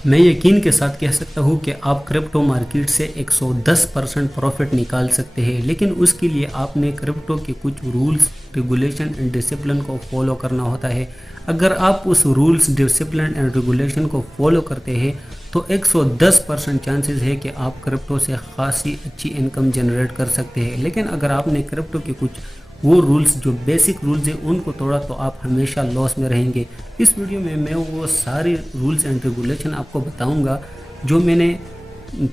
میں یقین کے ساتھ کہہ سکتا ہوں کہ آپ کرپٹو مارکیٹ سے 110% پروفٹ نکال سکتے ہیں، لیکن اس کے لیے آپ نے کرپٹو کے کچھ رولز، ریگولیشن اینڈ ڈسپلن کو فالو کرنا ہوتا ہے۔ اگر آپ اس رولز، ڈسپلن اینڈ ریگولیشن کو فالو کرتے ہیں تو 110% چانسز ہے کہ آپ کرپٹو سے خاصی اچھی انکم جنریٹ کر سکتے ہیں۔ لیکن اگر آپ نے کرپٹو کے کچھ وہ رولز جو بیسک رولز ہیں ان کو توڑا تو آپ ہمیشہ لاس میں رہیں گے۔ اس ویڈیو میں وہ ساری رولز اینڈ ریگولیشن آپ کو بتاؤں گا جو میں نے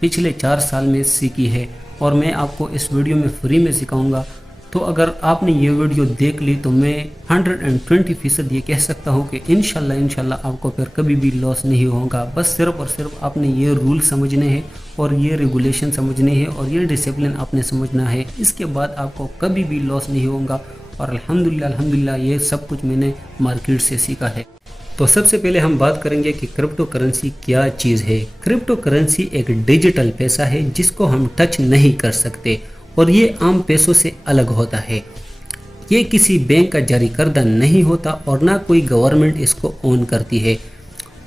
پچھلے 4 سال میں سیکھی ہے، اور میں آپ کو اس ویڈیو میں فری میں سکھاؤں گا۔ تو اگر آپ نے یہ ویڈیو دیکھ لی تو میں 120% یہ کہہ سکتا ہوں کہ انشاءاللہ آپ کو پھر کبھی بھی لاس نہیں ہوگا۔ بس صرف اور صرف آپ نے یہ رول سمجھنے ہیں اور یہ ریگولیشن سمجھنے ہیں اور یہ ڈسپلن آپ نے سمجھنا ہے، اس کے بعد آپ کو کبھی بھی لاس نہیں ہوگا۔ اور الحمدللہ یہ سب کچھ میں نے مارکیٹ سے سیکھا ہے۔ تو سب سے پہلے ہم بات کریں گے کہ کرپٹو کرنسی کیا چیز ہے۔ کرپٹو کرنسی ایک ڈیجیٹل پیسہ ہے جس کو ہم ٹچ نہیں کر سکتے، اور یہ عام پیسوں سے الگ ہوتا ہے۔ یہ کسی بینک کا جاری کردہ نہیں ہوتا اور نہ کوئی گورنمنٹ اس کو اون کرتی ہے۔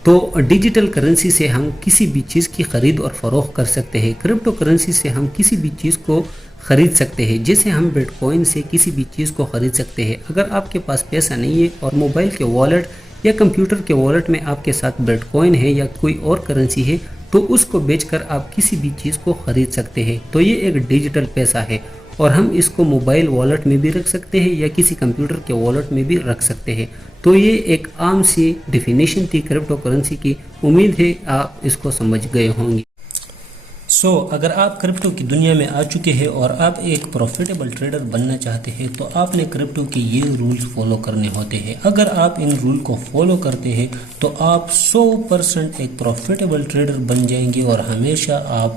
تو ڈیجیٹل کرنسی سے ہم کسی بھی چیز کی خرید اور فروخت کر سکتے ہیں۔ کرپٹو کرنسی سے ہم کسی بھی چیز کو خرید سکتے ہیں، جیسے ہم بٹ کوائن سے کسی بھی چیز کو خرید سکتے ہیں۔ اگر آپ کے پاس پیسہ نہیں ہے اور موبائل کے والیٹ یا کمپیوٹر کے والیٹ میں آپ کے ساتھ بٹ کوائن ہے یا کوئی اور کرنسی ہے تو اس کو بیچ کر آپ کسی بھی چیز کو خرید سکتے ہیں۔ تو یہ ایک ڈیجیٹل پیسہ ہے، اور ہم اس کو موبائل والیٹ میں بھی رکھ سکتے ہیں یا کسی کمپیوٹر کے والیٹ میں بھی رکھ سکتے ہیں۔ تو یہ ایک عام سی ڈیفینیشن تھی کرپٹو کرنسی کی۔ امید ہے آپ اس کو سمجھ گئے ہوں گے۔ اگر آپ کرپٹو کی دنیا میں آ چکے ہیں اور آپ ایک پروفیٹیبل ٹریڈر بننا چاہتے ہیں تو آپ نے کرپٹو کے یہ رولز فالو کرنے ہوتے ہیں۔ اگر آپ ان رول کو فالو کرتے ہیں تو آپ 100% ایک پروفیٹیبل ٹریڈر بن جائیں گے، اور ہمیشہ آپ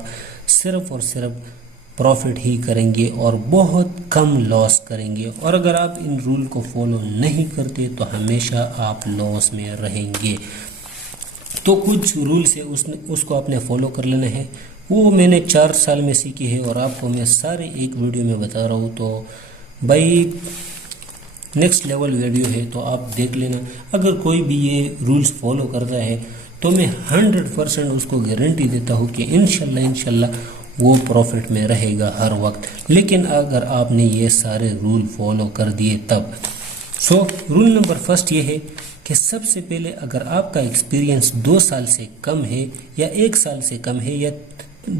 صرف اور صرف پروفٹ ہی کریں گے اور بہت کم لاس کریں گے۔ اور اگر آپ ان رول کو فالو نہیں کرتے تو ہمیشہ آپ لاس میں رہیں گے۔ تو کچھ رولز ہے اس کو آپ نے فالو کر لینا ہے، وہ میں نے 4 سال میں سیکھی ہے اور آپ کو میں سارے ایک ویڈیو میں بتا رہا ہوں۔ تو بھائی نیکسٹ لیول ویڈیو ہے تو آپ دیکھ لینا۔ اگر کوئی بھی یہ رولز فالو کرتا ہے تو میں 100% اس کو گارنٹی دیتا ہوں کہ انشاءاللہ وہ پروفٹ میں رہے گا ہر وقت۔ لیکن اگر آپ نے یہ سارے رول فالو کر دیے تب۔ رول نمبر 1 یہ ہے کہ سب سے پہلے اگر آپ کا ایکسپیرینس 2 سال سے کم ہے یا 1 سال سے کم ہے یا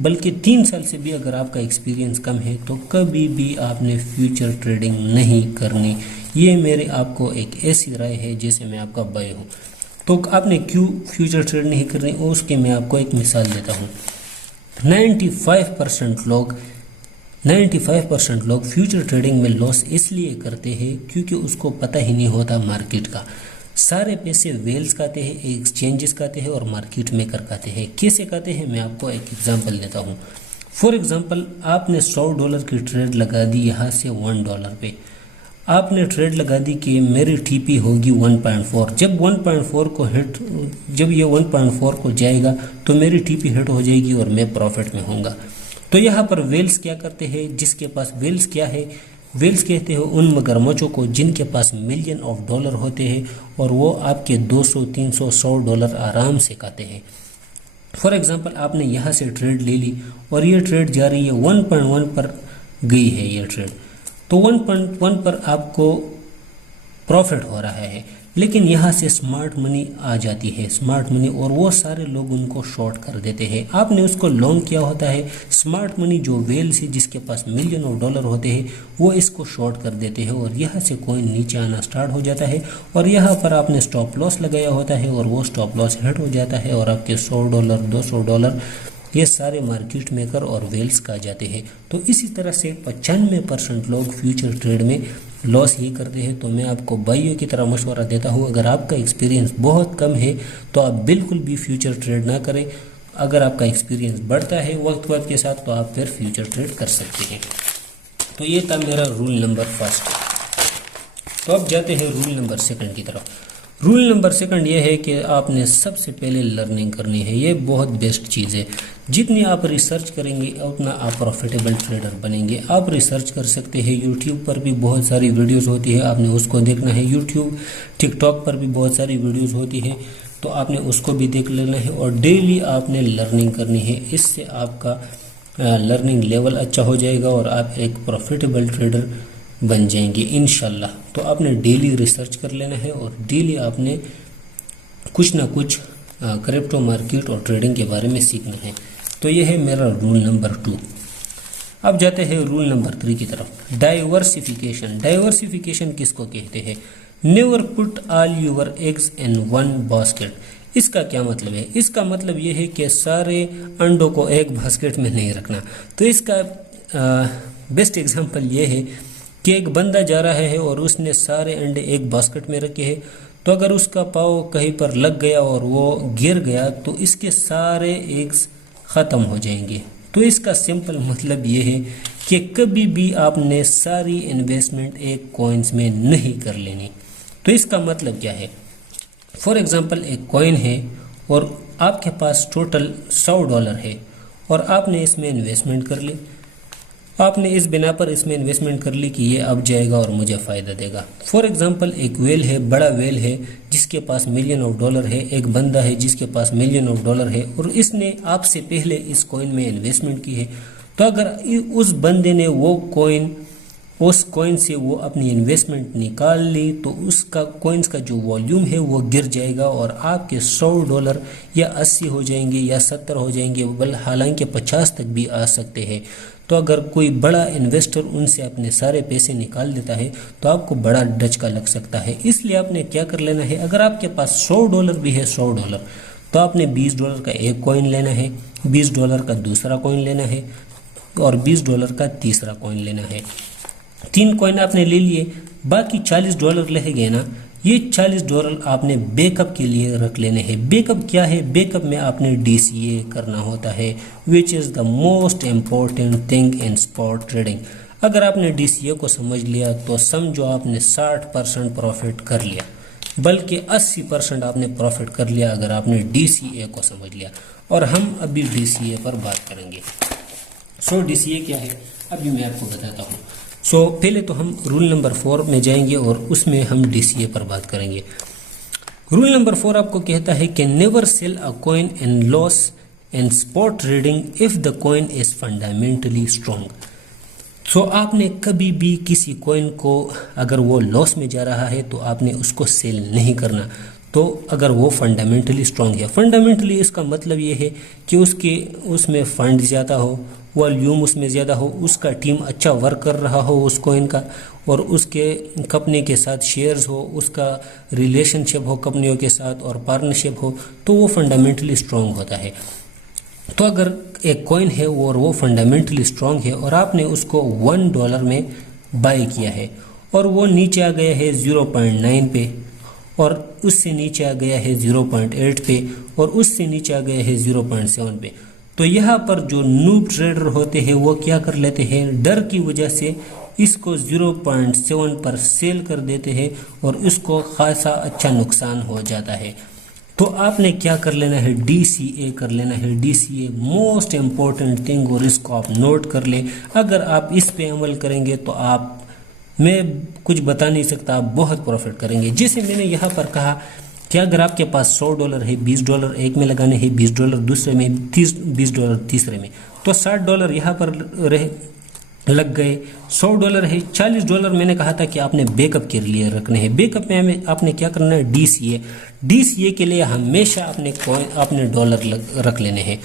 بلکہ 3 سال سے بھی اگر آپ کا ایکسپیرینس کم ہے تو کبھی بھی آپ نے فیوچر ٹریڈنگ نہیں کرنی۔ یہ میرے آپ کو ایک ایسی رائے ہے جیسے میں آپ کا بھائی ہوں۔ تو آپ نے کیوں فیوچر ٹریڈ نہیں کرنی، اس کی میں آپ کو ایک مثال دیتا ہوں۔ 95% لوگ فیوچر ٹریڈنگ میں لاس اس لیے کرتے ہیں کیونکہ اس کو پتہ ہی نہیں ہوتا مارکیٹ کا۔ سارے پیسے ویلز کھاتے ہیں، ایکسچینجز کھاتے ہیں اور مارکیٹ میکر کھاتے ہیں۔ کیسے کھاتے ہیں میں آپ کو ایک ایگزامپل دیتا ہوں۔ فور ایگزامپل آپ نے $100 کی ٹریڈ لگا دی یہاں سے $1 پہ۔ آپ نے ٹریڈ لگا دی کہ میری ٹی پی ہوگی 1.4۔ جب 1.4 کو جب یہ 1.4 کو جائے گا تو میری ٹی پی ہٹ ہو جائے گی اور میں پروفٹ میں ہوں گا۔ تو یہاں پر ویلز کیا کرتے ہیں، جس کے پاس ویلز کیا ہے، ویلز کہتے ہیں ان مگرمچھوں کو جن کے پاس $ملین ہوتے ہیں اور وہ آپ کے 200 300 $100 آرام سے کھاتے ہیں۔ فار ایگزامپل آپ نے یہاں سے ٹریڈ لے لی اور یہ ٹریڈ جا رہی ہے 1.1 پر گئی ہے یہ ٹریڈ، تو 1.1 پر آپ کو پروفٹ ہو رہا ہے، لیکن یہاں سے سمارٹ منی آ جاتی ہے، سمارٹ منی، اور وہ سارے لوگ ان کو شارٹ کر دیتے ہیں۔ آپ نے اس کو لانگ کیا ہوتا ہے، سمارٹ منی جو ویلز ہے جس کے پاس $ملین ہوتے ہیں وہ اس کو شارٹ کر دیتے ہیں اور یہاں سے کوئی نیچے آنا سٹارٹ ہو جاتا ہے، اور یہاں پر آپ نے سٹاپ لاس لگایا ہوتا ہے اور وہ سٹاپ لاس ہٹ ہو جاتا ہے اور آپ کے $100 $200 یہ سارے مارکیٹ میکر اور ویلز کا جاتے ہیں۔ تو اسی طرح سے 95% لوگ فیوچر ٹریڈ میں لاس ہی کرتے ہیں۔ تو میں آپ کو بھائیوں کی طرح مشورہ دیتا ہوں، اگر آپ کا ایکسپیرینس بہت کم ہے تو آپ بالکل بھی فیوچر ٹریڈ نہ کریں۔ اگر آپ کا ایکسپیرینس بڑھتا ہے وقت کے ساتھ تو آپ پھر فیوچر ٹریڈ کر سکتے ہیں۔ تو یہ تھا میرا رول نمبر 1۔ تو اب جاتے ہیں رول نمبر 2 کی طرف۔ رول نمبر 2 یہ ہے کہ آپ نے سب سے پہلے لرننگ کرنی ہے۔ یہ بہت بیسٹ چیز ہے، جتنی آپ ریسرچ کریں گے اتنا آپ پروفیٹیبل ٹریڈر بنیں گے۔ آپ ریسرچ کر سکتے ہیں، یوٹیوب پر بھی بہت ساری ویڈیوز ہوتی ہے، آپ نے اس کو دیکھنا ہے۔ یوٹیوب، ٹک ٹاک پر بھی بہت ساری ویڈیوز ہوتی ہے۔ تو آپ نے اس کو بھی دیکھ لینا ہے، اور ڈیلی آپ نے لرننگ کرنی ہے، اس سے آپ کا لرننگ لیول اچھا ہو جائے گا اور آپ ایک پروفیٹیبل ٹریڈر بن جائیں گے انشاءاللہ۔ تو آپ نے ڈیلی ریسرچ کر لینا ہے اور ڈیلی آپ نے کچھ نہ کچھ کرپٹو مارکیٹ اور ٹریڈنگ کے بارے میں سیکھنا ہے۔ تو یہ ہے میرا رول نمبر 2۔ اب جاتے ہیں رول نمبر 3 کی طرف، ڈائیورسیفیکیشن۔ ڈائیورسیفیکیشن کس کو کہتے ہیں؟ Never put all your eggs in one basket. اس کا کیا مطلب ہے؟ اس کا مطلب یہ ہے کہ سارے انڈوں کو ایک باسکٹ میں نہیں رکھنا۔ تو اس کا بیسٹ ایگزامپل یہ ہے کہ ایک بندہ جا رہا ہے اور اس نے سارے انڈے ایک باسکٹ میں رکھے ہیں، تو اگر اس کا پاؤں کہیں پر لگ گیا اور وہ گر گیا تو اس کے سارے ایگز ختم ہو جائیں گے۔ تو اس کا سمپل مطلب یہ ہے کہ کبھی بھی آپ نے ساری انویسٹمنٹ ایک کوائنز میں نہیں کر لینی۔ تو اس کا مطلب کیا ہے؟ فار ایگزامپل ایک کوائن ہے اور آپ کے پاس ٹوٹل $100 ہے اور آپ نے اس میں انویسٹمنٹ کر لی، آپ نے اس بنا پر اس میں انویسٹمنٹ کر لی کہ یہ اب جائے گا اور مجھے فائدہ دے گا۔ فار ایگزامپل ایک ویل ہے، بڑا ویل ہے جس کے پاس $1,000,000 ہے، ایک بندہ ہے جس کے پاس $1,000,000 ہے اور اس نے آپ سے پہلے اس کوائن میں انویسٹمنٹ کی ہے۔ تو اگر اس بندے نے اس کوائن سے وہ اپنی انویسٹمنٹ نکال لی تو اس کا کوائنز کا جو والیوم ہے وہ گر جائے گا اور آپ کے $100 یا 80 ہو جائیں گے یا 70 ہو جائیں گے، حالانکہ 50 تک بھی آ سکتے ہیں۔ تو اگر کوئی بڑا انویسٹر ان سے اپنے سارے پیسے نکال دیتا ہے تو آپ کو بڑا ڈچکا لگ سکتا ہے۔ اس لیے آپ نے کیا کر لینا ہے، اگر آپ کے پاس $100 بھی ہے، $100 تو آپ نے $20 کا ایک کوائن لینا ہے، $20 کا دوسرا کوائن لینا ہے اور $20 کا تیسرا کوائن لینا ہے۔ 3 کوائن آپ نے لے لیے، باقی $40 رہ گئے نا، یہ $40 آپ نے بیک اپ کے لیے رکھ لینے ہیں۔ بیک اپ کیا ہے؟ بیک اپ میں آپ نے DCA کرنا ہوتا ہے، which is the most important thing in spot trading۔ اگر آپ نے DCA کو سمجھ لیا تو سمجھو آپ نے 60% پروفٹ کر لیا، بلکہ 80% آپ نے پروفٹ کر لیا اگر آپ نے DCA کو سمجھ لیا، اور ہم ابھی DCA پر بات کریں گے۔ DCA کیا ہے ابھی میں آپ کو بتاتا ہوں۔ پہلے تو ہم رول نمبر 4 میں جائیں گے اور اس میں ہم DCA پر بات کریں گے۔ رول نمبر 4 آپ کو کہتا ہے کہ never sell a coin in loss in spot trading if the coin is fundamentally strong. آپ نے کبھی بھی کسی کوائن کو اگر وہ لاس میں جا رہا ہے تو آپ نے اس کو سیل نہیں کرنا، تو اگر وہ فنڈامنٹلی اسٹرانگ ہے۔ فنڈامنٹلی اس کا مطلب یہ ہے کہ اس میں فنڈ زیادہ ہو، والیوم اس میں زیادہ ہو، اس کا ٹیم اچھا ورک کر رہا ہو اس کوائن کا، اور اس کے کمپنی کے ساتھ شیئرز ہو، اس کا ریلیشن شپ ہو کمپنیوں کے ساتھ اور پارٹنرشپ ہو، تو وہ فنڈامنٹلی اسٹرانگ ہوتا ہے۔ تو اگر ایک کوائن ہے اور وہ فنڈامنٹلی اسٹرانگ ہے اور آپ نے اس کو $1 میں بائی کیا ہے اور وہ نیچے آ گیا ہے 0.9 پہ، اور اس سے نیچے آ گیا ہے 0.8 پہ، اور اس سے نیچے آ گیا ہے 0.7 پہ، تو یہاں پر جو نوب ٹریڈر ہوتے ہیں وہ کیا کر لیتے ہیں، ڈر کی وجہ سے اس کو 0.7 پر سیل کر دیتے ہیں اور اس کو خاصا اچھا نقصان ہو جاتا ہے۔ تو آپ نے کیا کر لینا ہے، DCA کر لینا ہے۔ DCA موسٹ امپورٹنٹ تھنگ، اور اس کو آپ نوٹ کر لیں۔ اگر آپ اس پہ عمل کریں گے تو میں کچھ بتا نہیں سکتا، آپ بہت پروفٹ کریں گے۔ جیسے میں نے یہاں پر کہا کہ اگر آپ کے پاس $100 ہے، $20 ایک میں لگانے ہیں، $20 دوسرے میں، $20 تیسرے میں، تو $60 یہاں پر لگ گئے۔ $100 ہے، $40 میں نے کہا تھا کہ آپ نے بیک اپ کے لیے رکھنے ہیں۔ بیک اپ میں آپ نے کیا کرنا ہے، DCA کے لیے ہمیشہ اپنے ڈالر رکھ لینے ہیں۔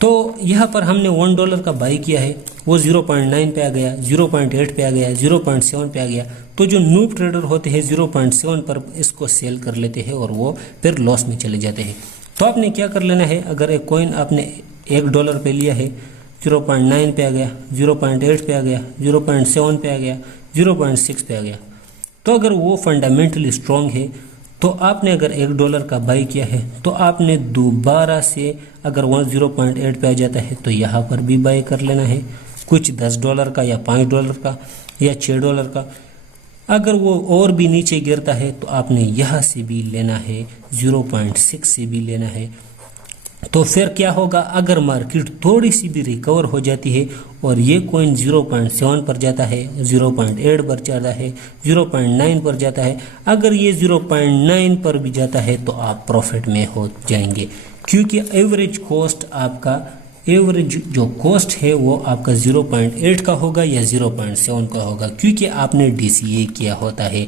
تو یہاں پر ہم نے $1 کا بائی کیا ہے، وہ 0.9 پہ آ گیا، 0.8 پہ آ گیا، 0.7 پہ آ گیا، تو جو نوب ٹریڈر ہوتے ہیں 0.7 پر اس کو سیل کر لیتے ہیں اور وہ پھر لاس میں چلے جاتے ہیں۔ تو آپ نے کیا کر لینا ہے، اگر ایک کوائن آپ نے $1 پہ لیا ہے، 0.9 پہ آ گیا، 0.8 پہ آ گیا، 0.7 پہ آ گیا، 0.6 پہ آ گیا، تو اگر وہ فنڈامنٹلی اسٹرانگ ہے تو آپ نے اگر $1 کا بائی کیا ہے تو آپ نے دوبارہ سے اگر وہ 0.8 پہ آ جاتا ہے تو یہاں پر بھی بائی کر لینا ہے، کچھ $10 کا یا $5 کا یا $6 کا۔ اگر وہ اور بھی نیچے گرتا ہے تو آپ نے یہاں سے بھی لینا ہے، 0.6 سے بھی لینا ہے، تو پھر کیا ہوگا، اگر مارکیٹ تھوڑی سی بھی ریکور ہو جاتی ہے اور یہ کوئن 0.7 پر جاتا ہے، 0.8 پر جاتا ہے، 0.9 پر جاتا ہے، اگر یہ 0.9 پر بھی جاتا ہے تو آپ پروفٹ میں ہو جائیں گے، کیونکہ ایوریج کوسٹ آپ کا، ایوریج جو کوسٹ ہے وہ آپ کا 0.8 کا ہوگا یا 0.7 کا ہوگا، کیونکہ آپ نے ڈی سی اے کیا ہوتا ہے۔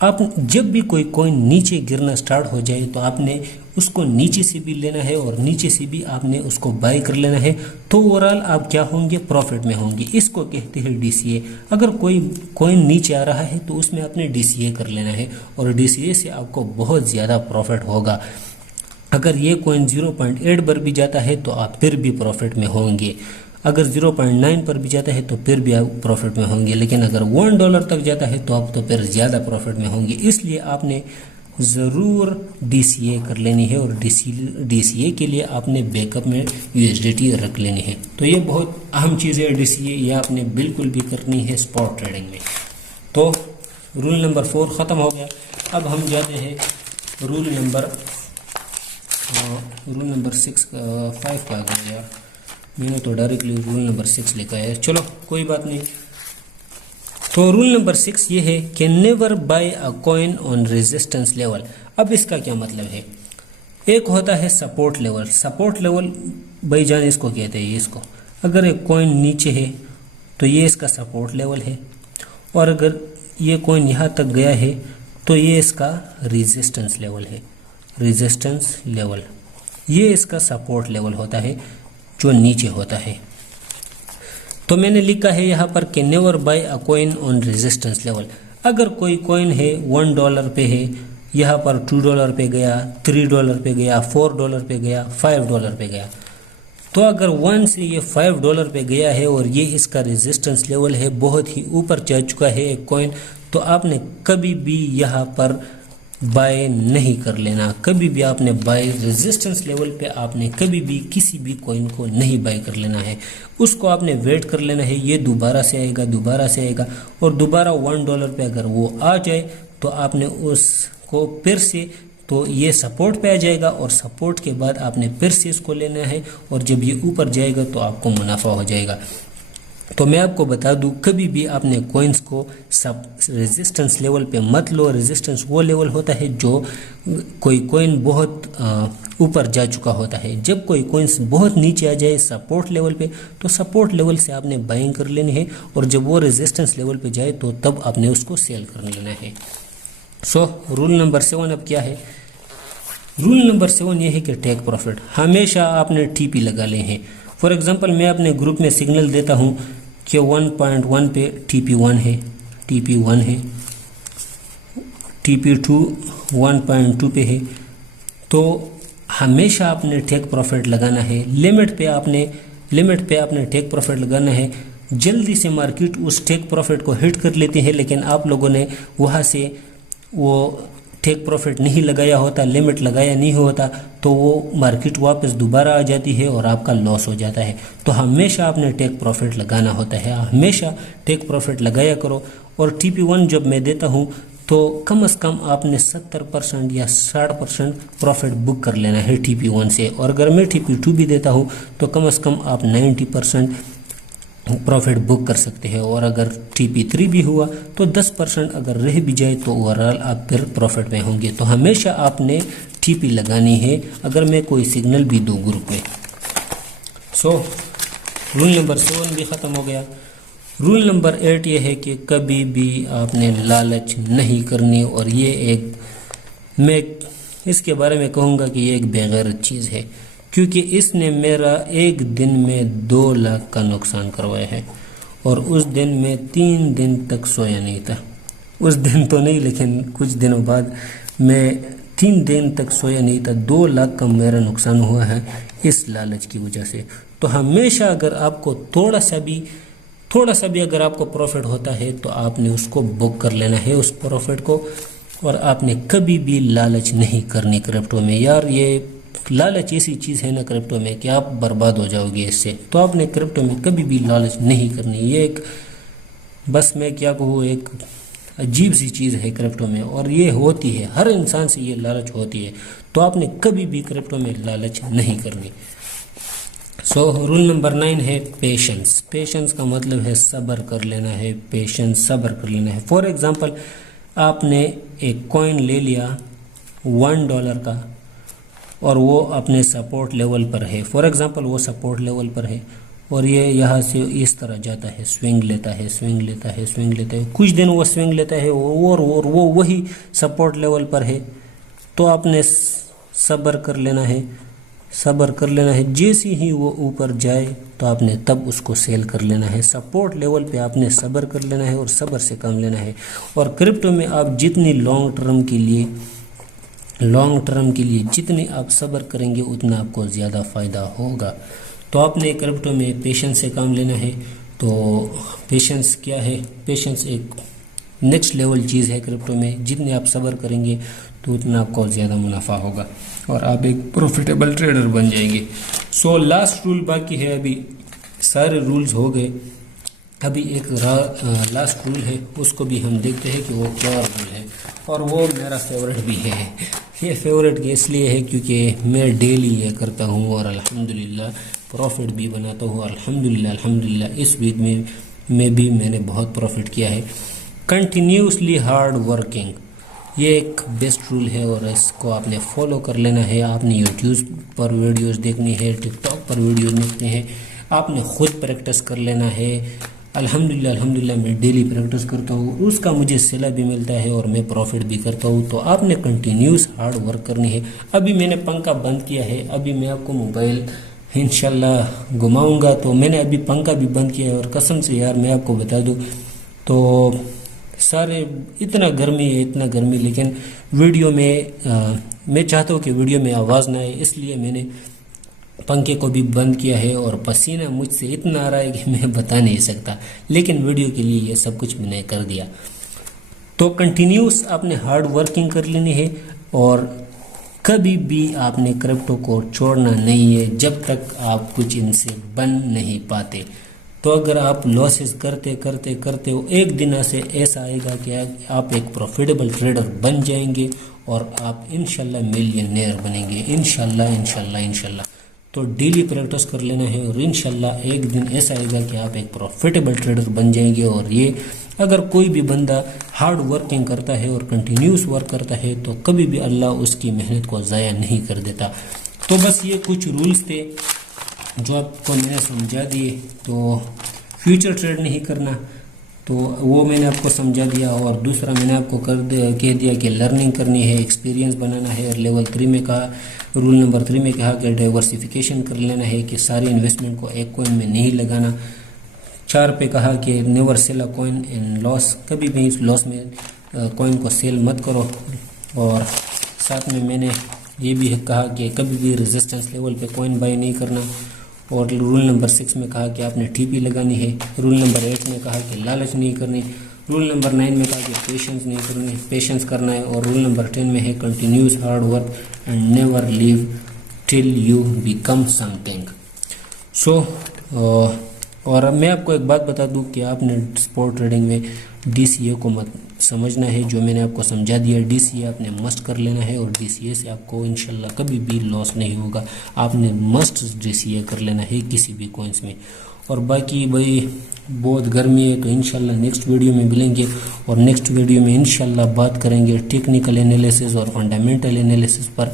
آپ جب بھی کوئی کوئن نیچے گرنا سٹارٹ ہو جائے تو آپ نے اس کو نیچے سے بھی لینا ہے اور نیچے سے بھی آپ نے اس کو بائی کر لینا ہے، تو اوورال آپ کیا ہوں گے، پروفٹ میں ہوں گے۔ اس کو کہتے ہیں ڈی سی اے۔ اگر کوئی کوئن نیچے آ رہا ہے تو اس میں آپ نے ڈی سی اے کر لینا ہے، اور ڈی سی اے سے آپ کو بہت زیادہ پروفٹ ہوگا۔ اگر یہ کوئن 0.8 پر بھی جاتا ہے تو آپ پھر بھی پروفٹ میں ہوں گے، اگر 0.9 پر بھی جاتا ہے تو پھر بھی آپ پروفٹ میں ہوں گے، لیکن اگر $1 تک جاتا ہے تو آپ تو پھر زیادہ پروفٹ میں ہوں گے۔ اس لیے آپ نے ضرور ڈی سی اے کر لینی ہے، اور ڈی سی اے کے لیے آپ نے بیک اپ میں USDT رکھ لینی ہے۔ تو یہ بہت اہم چیز ہے ڈی سی اے، یہ آپ نے بالکل بھی کرنی ہے اسپاٹ ٹریڈنگ میں۔ تو رول نمبر 4 ختم ہو گیا۔ اب ہم جاتے ہیں رول نمبر 5 کا آ گیا، میں نے تو ڈائریکٹلی رول نمبر 6 لکھا ہے، چلو کوئی بات نہیں۔ تو رول نمبر 6 یہ ہے کہ never buy a coin on resistance level. اب اس کا کیا مطلب ہے؟ ایک ہوتا ہے سپورٹ لیول، سپورٹ لیول بھائی جان اس کو کہتے ہیں، اس کو اگر ایک کوئن نیچے ہے تو یہ اس کا سپورٹ لیول ہے، اور اگر یہ کوئن یہاں تک گیا ہے تو یہ اس کا ریزسٹنس لیول ہے، ریزسٹنس لیول یہ اس کا سپورٹ لیول ہوتا ہے جو نیچے ہوتا ہے۔ تو میں نے لکھا ہے یہاں پر کہ never buy a coin on resistance level. اگر کوئی کوئن ہے $1 پہ ہے، یہاں پر $2 پہ گیا، $3 پہ گیا، $4 پہ گیا، $5 پہ گیا، تو اگر 1 سے یہ $5 پہ گیا ہے اور یہ اس کا ریزسٹنس لیول ہے، بہت ہی اوپر جا چکا ہے ایک کوئن، تو آپ نے کبھی بھی یہاں پر بائی نہیں کر لینا، کبھی بھی آپ نے بائی ریزسٹنس لیول پہ آپ نے کبھی بھی کسی بھی کوئن کو نہیں بائی کر لینا ہے، اس کو آپ نے ویٹ کر لینا ہے، یہ دوبارہ سے آئے گا، دوبارہ سے آئے گا، اور دوبارہ $1 پہ اگر وہ آ جائے تو آپ نے اس کو پھر سے، تو یہ سپورٹ پہ آ جائے گا، اور سپورٹ کے بعد آپ نے پھر سے اس کو لینا ہے، اور جب یہ اوپر جائے گا تو آپ کو منافع ہو جائے گا۔ تو میں آپ کو بتا دوں، کبھی بھی آپ نے کوئنس کو ریزسٹنس لیول پہ مت لو۔ ریزسٹنس وہ لیول ہوتا ہے جو کوئی کوئن بہت اوپر جا چکا ہوتا ہے۔ جب کوئی کوئنس بہت نیچے آ جائے سپورٹ لیول پہ، تو سپورٹ لیول سے آپ نے بائنگ کر لینی ہے، اور جب وہ ریزسٹنس لیول پہ جائے تو تب آپ نے اس کو سیل کر لینا ہے۔ سو رول نمبر 7 اب کیا ہے؟ رول نمبر 7 یہ ہے کہ ٹیک پروفٹ۔ ہمیشہ آپ نے ٹی پی لگا لے ہیں۔ فار ایگزامپل میں اپنے گروپ میں سگنل دیتا ہوں کہ 1.1 پہ ٹی پی 1 ہے، ٹی پی 1 ہے، ٹی پی 2 1.2 پہ ہے، تو ہمیشہ آپ نے ٹیک پروفٹ لگانا ہے۔ لمٹ پہ آپ نے ٹیک پروفٹ لگانا ہے۔ جلدی سے مارکیٹ اس ٹیک پروفٹ کو ہٹ کر لیتی ہے، لیکن آپ لوگوں نے وہاں سے وہ ٹیک پروفٹ نہیں لگایا ہوتا، لمٹ لگایا نہیں ہوتا، تو وہ مارکیٹ واپس دوبارہ آ جاتی ہے اور آپ کا لاس ہو جاتا ہے۔ تو ہمیشہ آپ نے ٹیک پروفٹ لگانا ہوتا ہے، ہمیشہ ٹیک پروفٹ لگایا کرو۔ اور ٹی پی 1 جب میں دیتا ہوں تو کم از کم آپ نے 70% یا 60% پروفٹ بک کر لینا ہے ٹی پی 1 سے، اور اگر میں ٹی پی 2 بھی دیتا ہوں تو کم از کم آپ 90% پروفٹ بک کر سکتے ہیں، اور اگر ٹی پی 3 بھی ہوا تو 10% اگر رہ بھی جائے تو اوورال آپ پھر پروفٹ میں ہوں گے۔ تو ہمیشہ آپ نے ٹی پی لگانی ہے اگر میں کوئی سگنل بھی دوں گروپ میں۔ سو رول نمبر 7 بھی ختم ہو گیا۔ رول نمبر 8 یہ ہے کہ کبھی بھی آپ نے لالچ نہیں کرنی، اور یہ میں اس کے بارے میں کہوں گا کہ یہ ایک بغیرت چیز ہے، کیونکہ اس نے میرا ایک دن میں 2 لاکھ کا نقصان کروایا ہے، اور اس دن میں 3 دن تک سویا نہیں تھا۔ اس دن تو نہیں، لیکن کچھ دنوں بعد میں 3 دن تک سویا نہیں تھا۔ 2 لاکھ کا میرا نقصان ہوا ہے اس لالچ کی وجہ سے۔ تو ہمیشہ اگر آپ کو تھوڑا سا بھی اگر آپ کو پروفٹ ہوتا ہے تو آپ نے اس کو بک کر لینا ہے اس پروفٹ کو، اور آپ نے کبھی بھی لالچ نہیں کرنی کرپٹو میں۔ یار یہ لالچ ایسی چیز ہے نا کرپٹو میں کہ آپ برباد ہو جاؤ گے اس سے، تو آپ نے کرپٹو میں کبھی بھی لالچ نہیں کرنی۔ یہ ایک بس میں کیا کہوں، ایک عجیب سی چیز ہے کرپٹو میں، اور یہ ہوتی ہے ہر انسان سے، یہ لالچ ہوتی ہے، تو آپ نے کبھی بھی کرپٹو میں لالچ نہیں کرنی۔ رول نمبر 9 ہے پیشنس۔ پیشنس کا مطلب ہے صبر کر لینا ہے، پیشنس صبر کر لینا ہے۔ فار ایگزامپل آپ نے ایک کوئن لے لیا $1 کا، اور وہ اپنے سپورٹ لیول پر ہے، فار ایگزامپل وہ سپورٹ لیول پر ہے، اور یہ یہاں سے اس طرح جاتا ہے، سوئنگ لیتا ہے، سوئنگ لیتا ہے، سوئنگ لیتا ہے، کچھ دن وہ سوئنگ لیتا ہے اور وہ وہی سپورٹ لیول پر ہے، تو آپ نے صبر کر لینا ہے، صبر کر لینا ہے۔ جیسے ہی وہ اوپر جائے تو آپ نے تب اس کو سیل کر لینا ہے۔ سپورٹ لیول پہ آپ نے صبر کر لینا ہے اور صبر سے کام لینا ہے۔ اور کرپٹو میں آپ جتنی لانگ ٹرم کے لیے جتنی آپ صبر کریں گے اتنا آپ کو زیادہ فائدہ ہوگا۔ تو آپ نے کرپٹو میں پیشنس سے کام لینا ہے۔ تو پیشنس کیا ہے؟ پیشنس ایک نیکسٹ لیول چیز ہے کرپٹو میں، جتنے آپ صبر کریں گے تو اتنا آپ کو زیادہ منافع ہوگا اور آپ ایک پروفیٹیبل ٹریڈر بن جائیں گے۔ لاسٹ رول باقی ہے، ابھی سارے رولز ہو گئے، ابھی ایک لاسٹ رول ہے، اس کو بھی ہم دیکھتے ہیں کہ وہ کیا رول ہے، اور وہ میرا فیورٹ بھی ہے۔ یہ فیورٹ اس لیے ہے کیونکہ میں ڈیلی یہ کرتا ہوں اور الحمدللہ پروفٹ بھی بناتا ہوں، الحمدللہ اس ویک میں بھی میں نے بہت پروفٹ کیا ہے۔ کنٹینیوسلی ہارڈ ورکنگ، یہ ایک بیسٹ رول ہے اور اس کو آپ نے فالو کر لینا ہے۔ آپ نے یوٹیوب پر ویڈیوز دیکھنی ہے، ٹک ٹاک پر ویڈیوز دیکھنی ہے، آپ نے خود پریکٹس کر لینا ہے۔ الحمدللہ میں ڈیلی پریکٹس کرتا ہوں، اس کا مجھے صلہ بھی ملتا ہے اور میں پروفٹ بھی کرتا ہوں۔ تو آپ نے کنٹینیوس ہارڈ ورک کرنی ہے۔ ابھی میں نے پنکھا بند کیا ہے، ابھی میں آپ کو موبائل انشاءاللہ گھماؤں گا، تو میں نے ابھی پنکھا بھی بند کیا ہے، اور قسم سے یار میں آپ کو بتا دوں تو سارے اتنا گرمی، لیکن ویڈیو میں چاہتا ہوں کہ ویڈیو میں آواز نہ آئے، اس لیے میں نے پنکھے کو بھی بند کیا ہے، اور پسینہ مجھ سے اتنا آ رہا ہے کہ میں بتا نہیں سکتا، لیکن ویڈیو کے لیے یہ سب کچھ میں نے کر دیا۔ تو کنٹینیوس آپ نے ہارڈ ورکنگ کر لینی ہے، اور کبھی بھی آپ نے کرپٹو کو چھوڑنا نہیں ہے جب تک آپ کچھ ان سے بن نہیں پاتے۔ تو اگر آپ لاسز کرتے ہو، ایک دن ایسا آئے گا کہ آپ ایک پروفیٹیبل ٹریڈر بن جائیں گے اور آپ انشاءاللہ ملینئر بنیں گے، انشاءاللہ۔ تو ڈیلی پریکٹس کر لینا ہے، اور انشاءاللہ ایک دن ایسا آئے گا کہ آپ ایک پروفیٹیبل ٹریڈر بن جائیں گے۔ اور یہ اگر کوئی بھی بندہ ہارڈ ورکنگ کرتا ہے اور کنٹینیوس ورک کرتا ہے تو کبھی بھی اللہ اس کی محنت کو ضائع نہیں کر دیتا۔ تو بس یہ کچھ رولز تھے جو آپ کو میں نے سمجھا دیے۔ تو فیوچر ٹریڈ نہیں کرنا، تو وہ میں نے آپ کو سمجھا دیا، اور دوسرا میں نے آپ کو کہہ دیا کہ لرننگ کرنی ہے، ایکسپیرینس بنانا ہے، اور لیول 3 میں کہا، رول نمبر 3 میں کہا کہ ڈائیورسیفیکیشن کر لینا ہے، کہ ساری انویسٹمنٹ کو ایک کوئن میں نہیں لگانا۔ 4 پہ کہا کہ نیور سیل اے کوئن ان لاس، کبھی بھی اس لاس میں کوئن کو سیل مت کرو، اور ساتھ میں نے یہ بھی کہا کہ کبھی بھی ریزسٹنس لیول پہ کوئن بائی نہیں کرنا، اور رول نمبر 6 میں کہا کہ آپ نے ٹی پی لگانی ہے، رول نمبر 8 میں کہا کہ لالچ نہیں کرنی، رول نمبر 9 میں کہا کہ پیشنس نہیں کرنی، پیشنس کرنا ہے، اور رول نمبر 10 میں ہے continuous hard work and never leave till you become something. اور میں آپ کو ایک بات بتا دوں کہ آپ نے سپورٹ ٹریڈنگ میں ڈی سی اے کو مت سمجھنا ہے، جو میں نے آپ کو سمجھا دیا۔ ڈی سی اے آپ نے مسٹ کر لینا ہے، اور ڈی سی اے سے آپ کو انشاءاللہ کبھی بھی لاس نہیں ہوگا۔ آپ نے مسٹ ڈی سی اے کر لینا ہے کسی بھی کوئنس میں۔ اور باقی بھائی بہت گرمی ہے، تو انشاءاللہ نیکسٹ ویڈیو میں ملیں گے، اور نیکسٹ ویڈیو میں انشاءاللہ بات کریں گے ٹیکنیکل انالیسز اور فنڈامنٹل انالیسز پر۔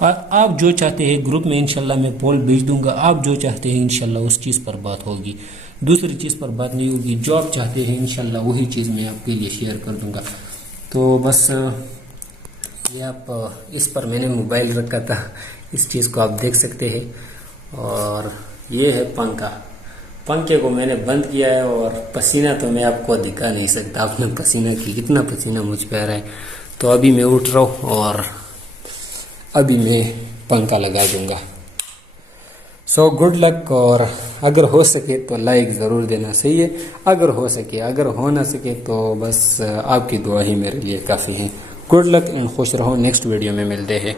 آپ جو چاہتے ہیں گروپ میں انشاءاللہ میں پول بھیج دوں گا، آپ جو چاہتے ہیں انشاءاللہ اس چیز پر بات ہوگی، دوسری چیز پر بات نہیں ہوگی۔ جو آپ چاہتے ہیں انشاءاللہ وہی چیز میں آپ کے لیے شیئر کر دوں گا۔ تو بس یہ آپ اس پر میں نے موبائل رکھا تھا، اس چیز کو آپ دیکھ سکتے ہیں۔ اور یہ ہے پنکھے کو میں نے بند کیا ہے، اور پسینہ تو میں آپ کو دکھا نہیں سکتا، آپ نے پسینہ کی کتنا پسینہ مجھ پہ آ رہا ہے۔ تو ابھی میں اٹھ رہا ہوں اور ابھی میں پنکھا لگا دوں گا۔ سو گڈ لک، اور اگر ہو سکے تو لائک ضرور دینا، صحیح ہے؟ اگر ہو سکے، اگر ہو نہ سکے تو بس آپ کی دعا ہی میرے لیے کافی ہے۔ گڈ لک اینڈ خوش رہو، نیکسٹ ویڈیو میں ملتے ہیں۔